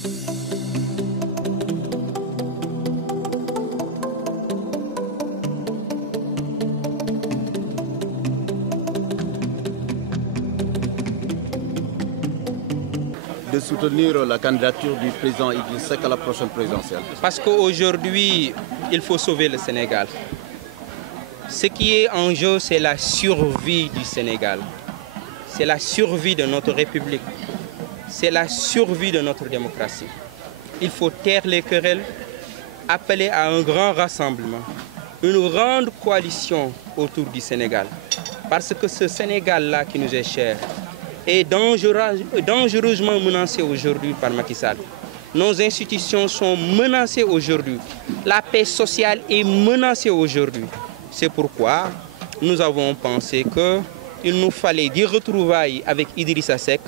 De soutenir la candidature du président Idriss Seck à la prochaine présidentielle? Parce qu'aujourd'hui, il faut sauver le Sénégal. Ce qui est en jeu, c'est la survie du Sénégal. C'est la survie de notre République. C'est la survie de notre démocratie. Il faut taire les querelles, appeler à un grand rassemblement, une grande coalition autour du Sénégal. Parce que ce Sénégal-là qui nous est cher est dangereusement menacé aujourd'hui par Macky Sall. Nos institutions sont menacées aujourd'hui. La paix sociale est menacée aujourd'hui. C'est pourquoi nous avons pensé qu'il nous fallait des retrouvailles avec Idrissa Seck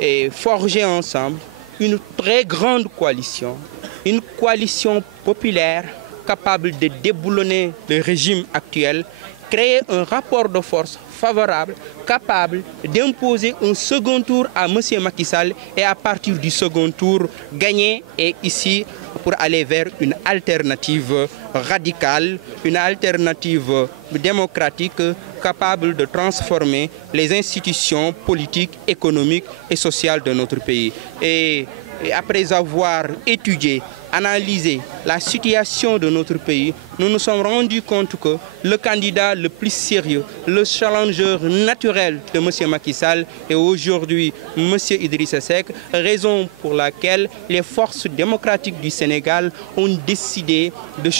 et forger ensemble une très grande coalition, une coalition populaire capable de déboulonner le régime actuel, créer un rapport de force favorable, capable d'imposer un second tour à M. Macky Sall et à partir du second tour, gagner et ici pour aller vers une alternative radicale, une alternative démocratique capable de transformer les institutions politiques, économiques et sociales de notre pays. Et après avoir étudié, analysé la situation de notre pays, nous nous sommes rendus compte que le candidat le plus sérieux, le challenger naturel de M. Macky Sall est aujourd'hui M. Idrissa Seck, raison pour laquelle les forces démocratiques du Sénégal ont décidé de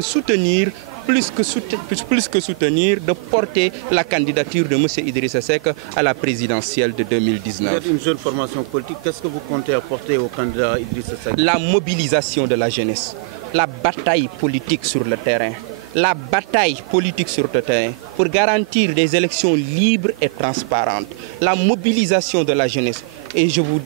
soutenir plus que soutenir, de porter la candidature de M. Idrissa Seck à la présidentielle de 2019. Vous êtes une jeune formation politique, qu'est-ce que vous comptez apporter au candidat Idrissa Seck? La mobilisation de la jeunesse, la bataille politique sur le terrain. La bataille politique sur le terrain pour garantir des élections libres et transparentes. La mobilisation de la jeunesse. Et je vous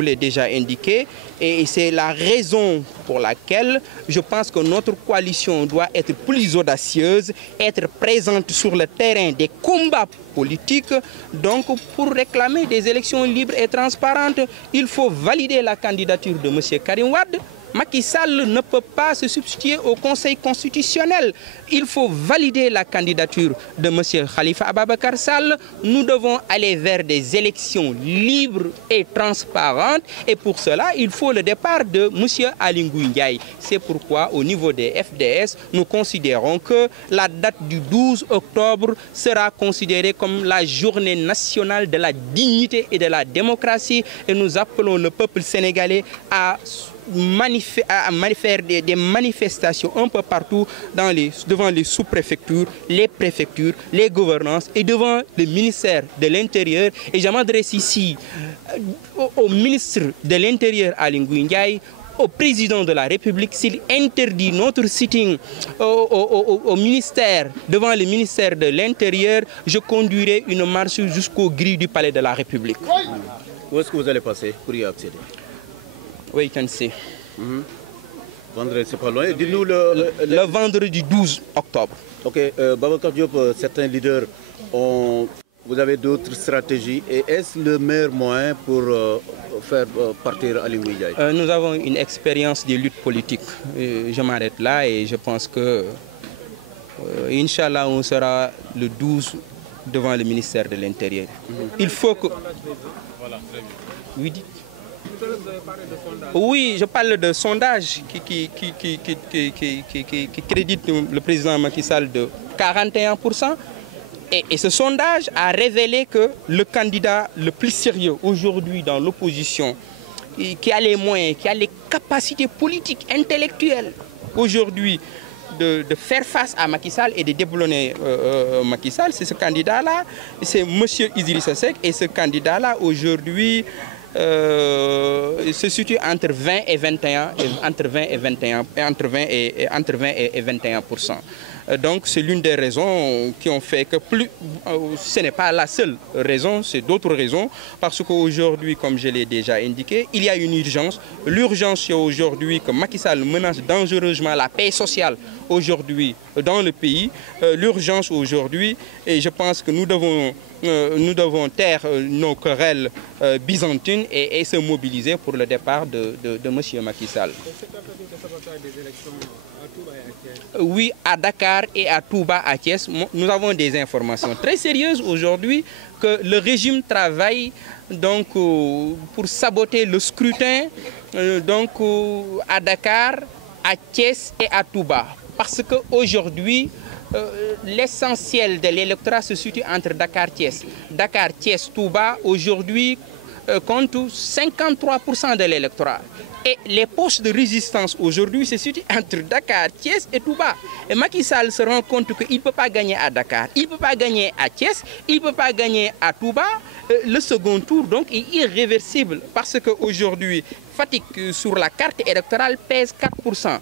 l'ai déjà indiqué. Et c'est la raison pour laquelle je pense que notre coalition doit être plus audacieuse, être présente sur le terrain des combats politiques. Donc, pour réclamer des élections libres et transparentes, il faut valider la candidature de M. Karim Wade. Macky Sall ne peut pas se substituer au Conseil constitutionnel. Il faut valider la candidature de M. Khalifa Ababakar Sall. Nous devons aller vers des élections libres et transparentes. Et pour cela, il faut le départ de M. Aly Ngouille Ndiaye. C'est pourquoi, au niveau des FDS, nous considérons que la date du 12 octobre sera considérée comme la journée nationale de la dignité et de la démocratie. Et nous appelons le peuple sénégalais à faire des manifestations un peu partout devant les sous-préfectures, les préfectures, les gouvernances et devant le ministère de l'Intérieur. Et je m'adresse ici au ministre de l'Intérieur, Aly Ngouille Ndiaye, au président de la République, s'il interdit notre sitting au ministère, devant le ministère de l'Intérieur, je conduirai une marche jusqu'aux grilles du palais de la République. Où est-ce que vous allez passer pour y accéder? Oui, you can see. Vendredi, c'est pas loin. Dis-nous le vendredi 12 octobre. Ok, Babacar Diop, certains leaders vous avez d'autres stratégies. Et est-ce le meilleur moyen pour faire partir Aly Ngouille Ndiaye? Nous avons une expérience de lutte politique. Je m'arrête là et je pense que, Inch'Allah, on sera le 12 devant le ministère de l'Intérieur. Il faut que... Oui, dites. Oui, je parle de sondage qui crédite le président Macky Sall de 41%. Et ce sondage a révélé que le candidat le plus sérieux aujourd'hui dans l'opposition, qui a les moyens, qui a les capacités politiques, intellectuelles, aujourd'hui de faire face à Macky Sall et de déboulonner Macky Sall, c'est ce candidat-là, c'est M. Idrissa Seck. Et ce candidat-là, aujourd'hui, se situe entre 20 et 21%. Donc c'est l'une des raisons qui ont fait que ce n'est pas la seule raison, c'est d'autres raisons. Parce qu'aujourd'hui, comme je l'ai déjà indiqué, il y a une urgence. L'urgence c'est aujourd'hui que Macky Sall menace dangereusement la paix sociale aujourd'hui dans le pays. L'urgence aujourd'hui, et je pense que nous devons taire nos querelles byzantines et se mobiliser pour le départ de M. Macky Sall. Oui, à Dakar et à Touba, à Thiès, nous avons des informations très sérieuses aujourd'hui que le régime travaille donc, pour saboter le scrutin donc, à Dakar, à Thiès et à Touba. Parce qu'aujourd'hui, l'essentiel de l'électorat se situe entre Dakar-Thiès. Dakar-Thiès, Touba, aujourd'hui, compte 53% de l'électorat. Et les postes de résistance aujourd'hui se situent entre Dakar, Thiès et Touba. Et Macky Sall se rend compte qu'il ne peut pas gagner à Dakar, il ne peut pas gagner à Thiès, il ne peut pas gagner à Touba. Le second tour donc est irréversible parce qu'aujourd'hui, Fatick sur la carte électorale pèse 4%.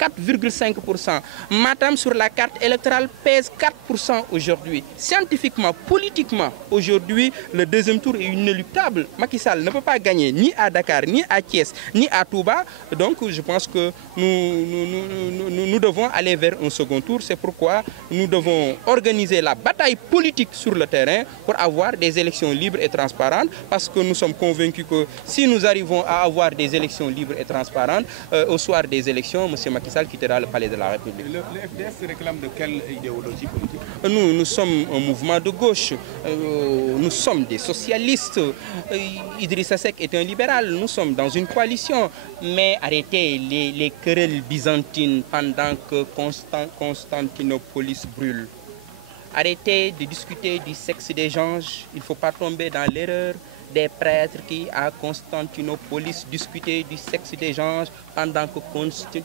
4,5%. Matam sur la carte électorale pèse 4% aujourd'hui. Scientifiquement, politiquement, aujourd'hui, le deuxième tour est inéluctable. Macky Sall ne peut pas gagner ni à Dakar, ni à Thiès, ni à Touba. Donc je pense que nous devons aller vers un second tour. C'est pourquoi nous devons organiser la bataille politique sur le terrain pour avoir des élections libres et transparentes. Parce que nous sommes convaincus que si nous arrivons à avoir des élections libres et transparentes, au soir des élections, M. Macky Sall quittera le palais de la République. Le FDS se réclame de quelle idéologie politique? Nous sommes un mouvement de gauche, nous sommes des socialistes. Idrissa Seck est un libéral, nous sommes dans une coalition. Mais arrêtez les querelles byzantines pendant que Constantinopolis brûle. Arrêtez de discuter du sexe des anges, il ne faut pas tomber dans l'erreur des prêtres qui, à Constantinopolis, discutaient du sexe des anges pendant que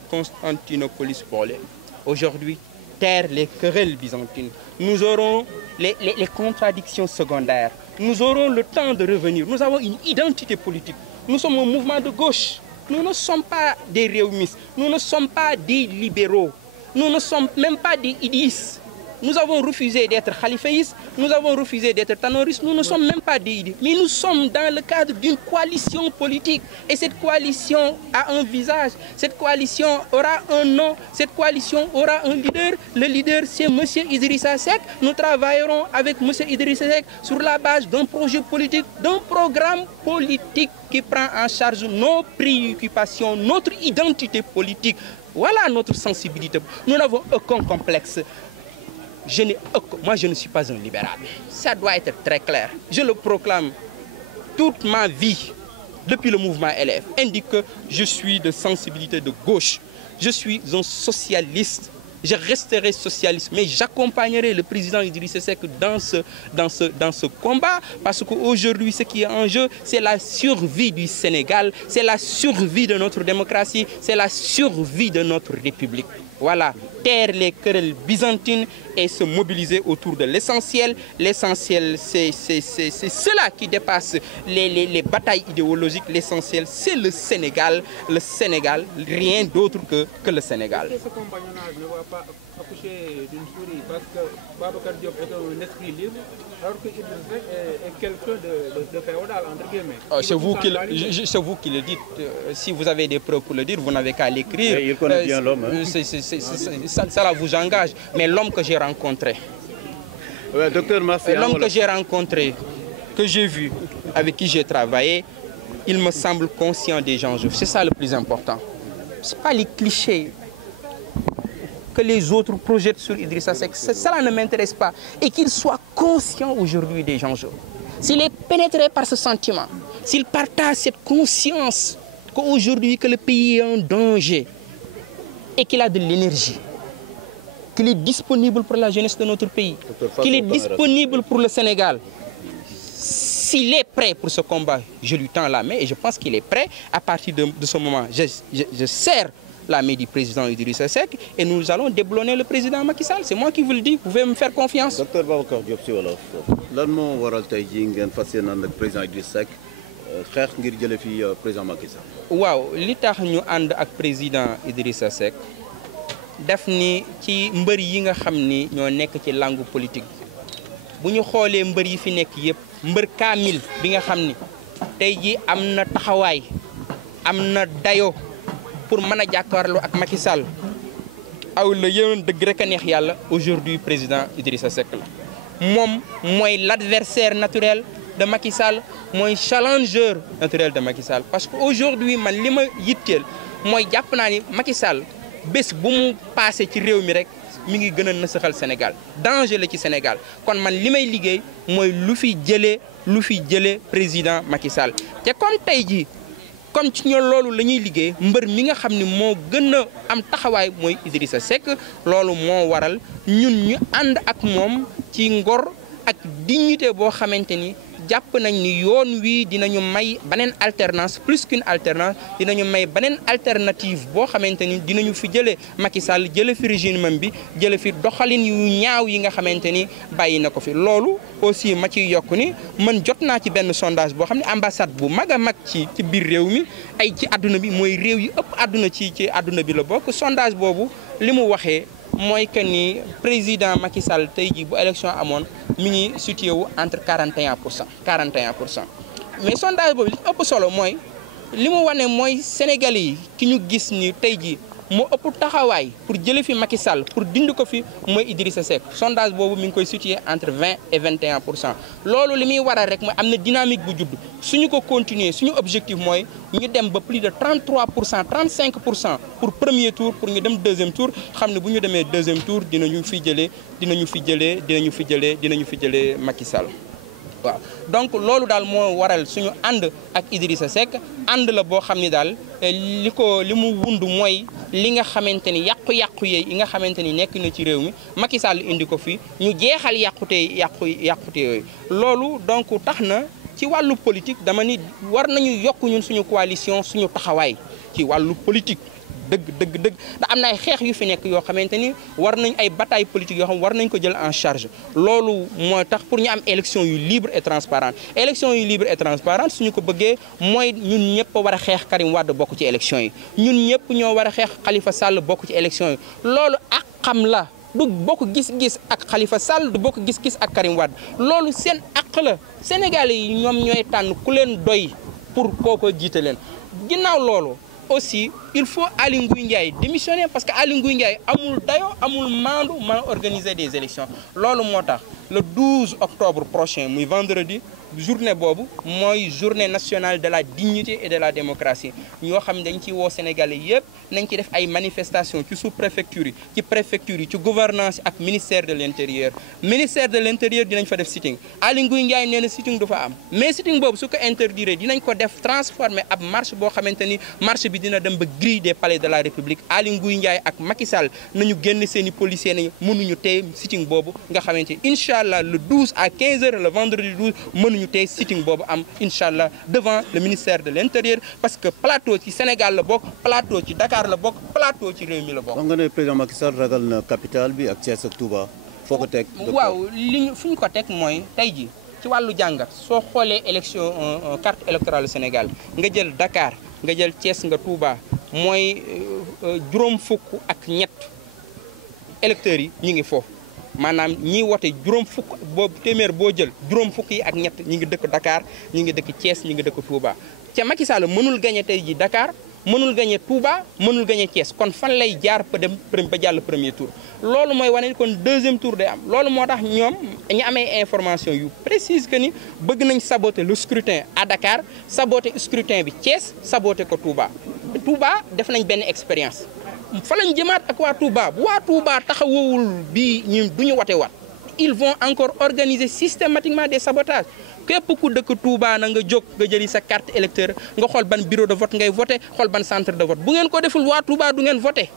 Constantinopolis brûlait. Aujourd'hui, taire les querelles byzantines. Nous aurons les contradictions secondaires. Nous aurons le temps de revenir. Nous avons une identité politique. Nous sommes un mouvement de gauche. Nous ne sommes pas des réumistes. Nous ne sommes pas des libéraux. Nous ne sommes même pas des idéistes. Nous avons refusé d'être khaliféistes, nous avons refusé d'être tanoristes, nous ne sommes même pas des idées. Mais nous sommes dans le cadre d'une coalition politique. Et cette coalition a un visage, cette coalition aura un nom, cette coalition aura un leader. Le leader, c'est M. Idrissa Seck. Nous travaillerons avec M. Idrissa Seck sur la base d'un projet politique, d'un programme politique qui prend en charge nos préoccupations, notre identité politique. Voilà notre sensibilité. Nous n'avons aucun complexe. Moi, je ne suis pas un libéral. Ça doit être très clair. Je le proclame. Toute ma vie, depuis le mouvement LF, indique que je suis de sensibilité de gauche. Je suis un socialiste. Je resterai socialiste, mais j'accompagnerai le président Idrissa Seck dans ce combat, parce qu'aujourd'hui, ce qui est en jeu, c'est la survie du Sénégal, c'est la survie de notre démocratie, c'est la survie de notre République. Voilà, taire les querelles byzantines et se mobiliser autour de l'essentiel. L'essentiel, c'est cela qui dépasse les batailles idéologiques. L'essentiel, c'est le Sénégal. Le Sénégal, rien d'autre que le Sénégal. Ce compagnonnage ne va pas accoucher d'une souris parce que Babacar Diop est un esprit libre, alors que Idrissa Seck est quelqu'un de féodal, entre guillemets. C'est vous qui le dites. Si vous avez des preuves pour le dire, vous n'avez qu'à l'écrire. Il connaît bien l'homme. Ça vous engage. Mais l'homme que j'ai rencontré, ouais, docteur, merci. L'homme que j'ai rencontré, que j'ai vu, avec qui j'ai travaillé, il me semble conscient des enjeux. C'est ça le plus important. Ce n'est pas les clichés que les autres projettent sur Idrissa Seck. Cela ne m'intéresse pas. Et qu'il soit conscient aujourd'hui des enjeux. S'il est pénétré par ce sentiment, s'il partage cette conscience qu'aujourd'hui que le pays est en danger et qu'il a de l'énergie, qu'il est disponible pour la jeunesse de notre pays, qu'il est disponible pour le Sénégal, s'il est prêt pour ce combat, je lui tends la main et je pense qu'il est prêt. À partir de ce moment, je serre la main du président Idrissa Seck et nous allons déblonner le président Macky Sall. C'est moi qui vous le dis, vous pouvez me faire confiance. Docteur Babacar Diop si wolof lan moo waral tey jii ngeen fas yéene ànd ak président Idrissa Seck xeex ngir jële fi président Macky Sall. waaw li tax ñu ànd ak président Idrissa Seck def ni ci mbër yi nga xam ni ñoo nekk ci langue politique bu ñu xoolee mbër yi fi nekk yëpp mbër kaamil bi nga xam ni tey ji am na taxawaay am na dayo pour mën a jàkkaarloo ak Macky Sall aw la yéen dëgg rek a neex yàlla aujourd'hui président Idrissa Seck la moom mooy l'adversaire naturel de Macky Sall mooy challenger naturel de Macky Sall parce que aujourd'hui man li ma yitteel mooy jàpp naa ni Macky Sall bés bu mu passé ci réew mi rek mi ngi gën a nasaxal Sénégal danger la ci Sénégal kon man li may liggéey mooy lu fi jëlee président Macky Sall te comme tey jii comme ci ñoo loolu la ñuy liggéey mbër mi nga xam ni moo gën a am taxawaay mooy Idrissa Seck loolu moo waral ñun ñu ànd ak moom ci ngor ak dignité boo xamante ni jàpp nañ ni yoon wi dinañu may beneen alternance plus qu'une alternance dinañu may beneen alternative boo xamante ni dinañu fi jëlee Macky Sall jëlee fi régime bi jëlee fi doxalin yu ñaaw yi nga xamante ni bàyyi na ko fi loolu aussi ma ciy yokk ni man jot naa ci benn sondage boo xam ne ambassade bu mag a mag ci biir réew mi ay ci àdduna bi mooy réew yi ëpp àdduna ci àdduna bi la bokk sondage boobu li mu waxee mooy que ni président Macky Sall tey jii bu élection amoon mi ngi situé wu entre 41%. mais sondage boobu li ëpp solo mooy li mu wane mooy Sénégalais yi ki ñu gis ni tey jii moo ëpp taxawaay pour jële fi Macky Sall pour dindi ko fi mooy Idrissa Seck sondage boobu mi ngi koy situé entre 20 et 21%. loolu li muy waral rek mooy am na dynamique bu judd suñu ko continuer suñu objectif mooy ñu dem ba plus de 33%, 35% pour premier tour pour ñu dem deuxième tour xam ne bu ñu demee deuxième tour dinañu fi jëlee Macky Sall. waaw donc loolu daal moo waral suñu ànd ak Idrissa Seck ànd la boo xam ni daal li mu wund mooy li nga xamante ni yàqu-yàqu yi nga xamante ni nekk na ci réew mi Macky Sall indi ko fi ñu jeexal yàqute yooyu loolu donc tax na ci wàllu politique dama ni war nañu yokk ñun suñu coalition suñu taxawaay ci wàllu politique dëgg ndax am na ay xeex yu fi nekk yoo xamante ni war nañ ay bataille politique yoo xam war nañ ko jël en charge loolu moo tax pour ñu am élection yu libre et transparente suñu ko bëggee mooy ñun ñëpp war a xeex Karim Wade bokk ci élection yi ñun ñëpp ñoo war a xeex Khalifa Sall bokk ci élection yi loolu ak xam la du bokk gis-gis ak Khalifa Sall du bokk gis-gis ak Karim Wade loolu seen àq la Sénégalais yi ñoom ñooy tànn ku leen doy pour kooko jiite leen ginnaaw loolu aussi il faut Aly Ngouille Ndiaye démissionner parce que Aly Ngouille Ndiaye amul dayo amul maandu mën a organiser des élections loolu moo tax le 12 octobre prochain muy vendredi journée boobu mooy journée nationale de la dignité et de la démocratie ñoo xam ne dañ ci woo Sénégalais yëpp nañ ci def ay manifestations ci sous-préfecture yi ci préfecture yi ci gouvernance ak ministère de l'intérieur dinañ fa def sitting Aly Ngouille Ndiaye nee na sitting du fa am mais sitting boobu su ko interdire dinañ ko def transformer ab marche boo xamante ni marche bi dina dem ba grille des palais de la République Aly Ngouille Ndiaye ak Macky Sall nañu génn seen i policiers nañu mënuñu tey sitting boobu nga xamante incha allah le 12 à 15h le vendredi 12 mënuñu tey sitting boobu am incha allah devant le ministère de l'intérieur parce que plateau ci Sénégal la bokk plateau ci Dakar la bokk plateau ci réew mi la bokk. nga ne président Macky Sall ragal na capitale bi ak Thiès ak Touba foo ko teg. waaw fu ñu ko teg mooy tey ji ci wàllu jàngat soo xoolee élection carte électorale Sénégal nga jël Dakar nga jël Thiès nga Touba mooy juróom fukk ak ñett électeurs yi ñu ngi foofu. maanaam ñiy wote juróom fukk boobu téeméer boo jël juróom fukk yi ak ñett ñi ngi dëkk Dakar ñi ngi dëkk Thiès ñi ngi dëkk Touba ca Macky Sall mënul gagné tey ji Dakar mënul gagné Touba mënul gagné Thiès kon fan lay jaar ba jàll premier tour loolu mooy wane kon deuxième tour day am loolu moo tax ñoom ñu amee information yu précise que ni bëgg nañ saboter le scrutin à Dakar saboter scrutin bi Thiès saboter ko Touba def nañ benn expérience fa lañ jëmaat ak waa Touba bu waa Touba taxawul bi ñu du ñu wote waat ils vont encore organiser systématiquement des sabotages képp ku dëkk Touba na nga jóg nga jëli sa carte électeur nga xool ban bureau de vote ngay voté xool ban centre de vote bu ngeen ko deful waa Touba du ngeen voté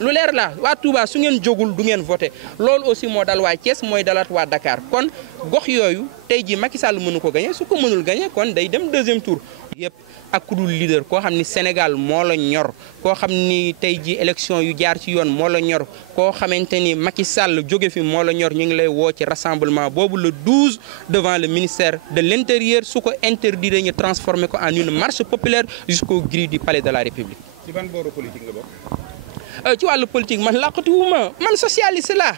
lu leer la waa Touba su ngeen jógul du ngeen voté loolu aussi moo dal waa Thiès mooy dalat waa Dakar kon gox yooyu tey ji Macky Sall mënu ko gagné su ko mënul gagné kon day dem deuxième tour yëpp ak ku dul leader koo xam ni Sénégal moo la ñor koo xam ni tey ji élection yu jaar ci yoon moo la ñor koo xamante ni Macky Sall jóge fi moo la ñor ñu ngi lay woo ci rassemblement boobu le 12 devant le ministère de l'intérieur su ko interdire ñu transformer ko en une marche populaire jusqu'aux grilles du palais de la République. ci ban booru politique nga bokk. ci wàllu politique man làqatuwuma man socialiste laa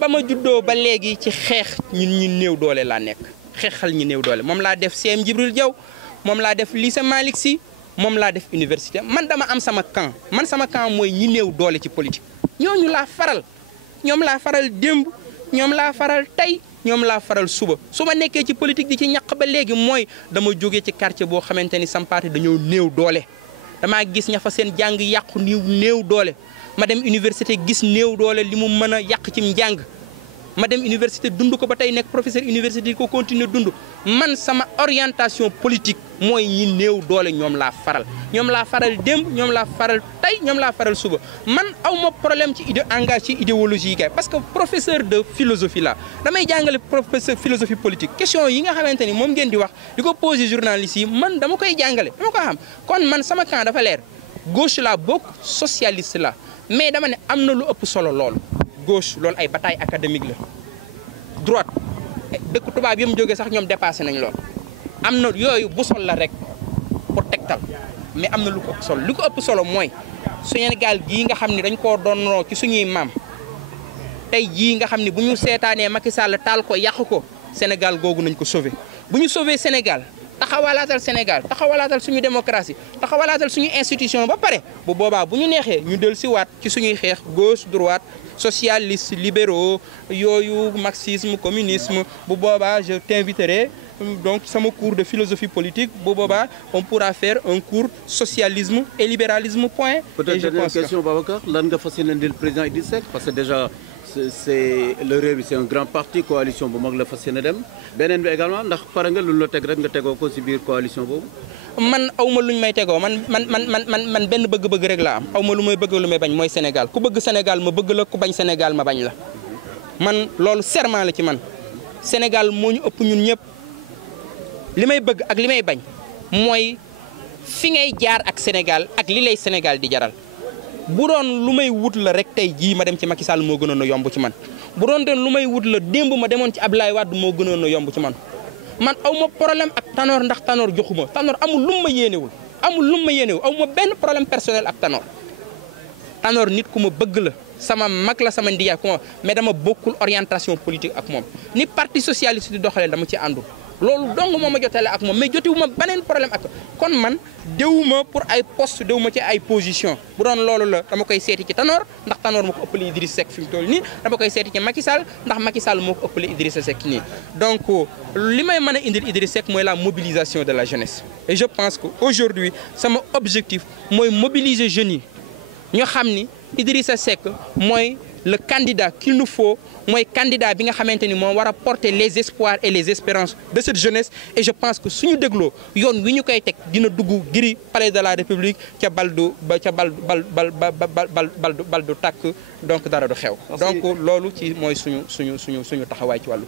ba ma juddoo ba léegi ci xeex ñun ñu néew doole laa nekk xeexal ñu néew doole moom laa def CM Djibril Diaw moom laa def lycée Malick Sy moom laa def université man dama am sama camp man sama camp mooy ñi néew doole ci politique ñooñu laa faral ñoom laa faral démb ñoom laa faral tey ñoom laa faral suba su ma nekkee ci politique di ci ñaq ba léegi mooy dama jóge ci quartier boo xamante ni sam parti dañoo néew doole damaa gis ña fa seen jàng yàqu néew doole ma dem université gis néew doole li mu mën a yàq ci njàng ma dem université dund ko ba tey nekk professeur université di ko continuer dund man sama orientation politique mooy ñi néew doole ñoom laa faral démb ñoom laa faral tey ñoom laa faral suba man awma problème ci engagé ci idéologie yi kay parce que professeur de philosophie la damay jàngale professeur philosophie politique question yi nga xamante ni moom ngeen di wax di ko poser journaliste yi man dama koy jàngale dama ko xam kon man sama camp dafa leer gauche la bokk socialiste la mais dama ne am na lu ëpp solo loolu gauche loolu ay bataille académique la droite dëkk tubaab yi mu jógee sax ñoom dépassé nañ lool am na yooyu bu sol la rek pour tegtal mais am na lu ko ëpp solo li ko ëpp solo mooy Sénégal gii nga xam ne dañ koo doonoo ci suñuy maam tey jii nga xam ne bu ñu seetaanee Macky Sall taal ko yàq ko Sénégal googu nañ ko sauver bu ñu sauver Sénégal taxawalaatal Sénégal taxawalaatal suñu démocratie taxawalaatal suñu institution ba pare bu boobaa bu ñu neexee ñu del si waat ci suñuy xeex gauche droite socialistes libéraux yooyu marxisme communisme bu boobaa je t'inviterai donc sama cours de philosophie politique bu boobaa on pourra faire un cours socialisme et libéralisme point. Peut-être dernière question Babacar lan nga fas yéene indil président Idrissa Seck parce que déjà c'est le Rewmi c'est un grand parti coalition bu mag la fas yéene dem beneen bi également ndax pare nga lu la teg rek nga tegoo ko ci biir coalition boobu. man awma luñ may tegoo man benn bëgg-bëgg rek laa am awma lu may bëgg lu may bañ mooy Sénégal ku bëgg Sénégal ma bëgg la ku bañ Sénégal ma bañ la man loolu serment la ci man Sénégal moo ñu ëpp ñun ñëpp li may bëgg ak li may bañ mooy fi ngay jaar ak Sénégal ak li lay Sénégal di jaral bu doon lu may wut la rek tey jii ma dem ci Macky Sall moo gënoon a yomb ci man bu doon lu may wut la démb ma demoon ci Abdoulaye Wade moo gënoon a yomb ci man aw ma problème ak Tanor ndax Tanor joxuma Tanor amul lu ma yéenewul aw ma benn problème personnel ak Tanor nit ku ma bëgg la sama mag la sama ndiyaay ku ma mais dama bokkul orientation politique ak moom ni parti socialiste di doxalee dama ci àndul loolu dong moo ma jotale ak moom mais jotiwuma beneen problème ak kon man déwuma pour ay poste déwuma ci ay position bu doon loolu la dama koy seeti ci Tanor ndax Tanor moo ko ëppale Idrissa Seck fi mu toll nii dama koy seeti ci Macky Sall ndax Macky Sall moo ko ëppale Idrissa Seck nii donc li may mën a indil Idrissa Seck mooy la mobilisation de la jeunesse et je pense que aujourd'hui sama objectif mooy mobiliser jeunes yi ñoo xam ni Idrissa Seck mooy le candidat qu'il nous faut mooy candidat bi nga xamante ni moo war a porter les espoirs et les espérances de cette jeunesse et je pense que suñu dégloo yoon wi ñu koy teg dina dugg giri palais de la République ca bal du tàkk donc dara du xew donc loolu ci mooy suñu taxawaay ci wàllu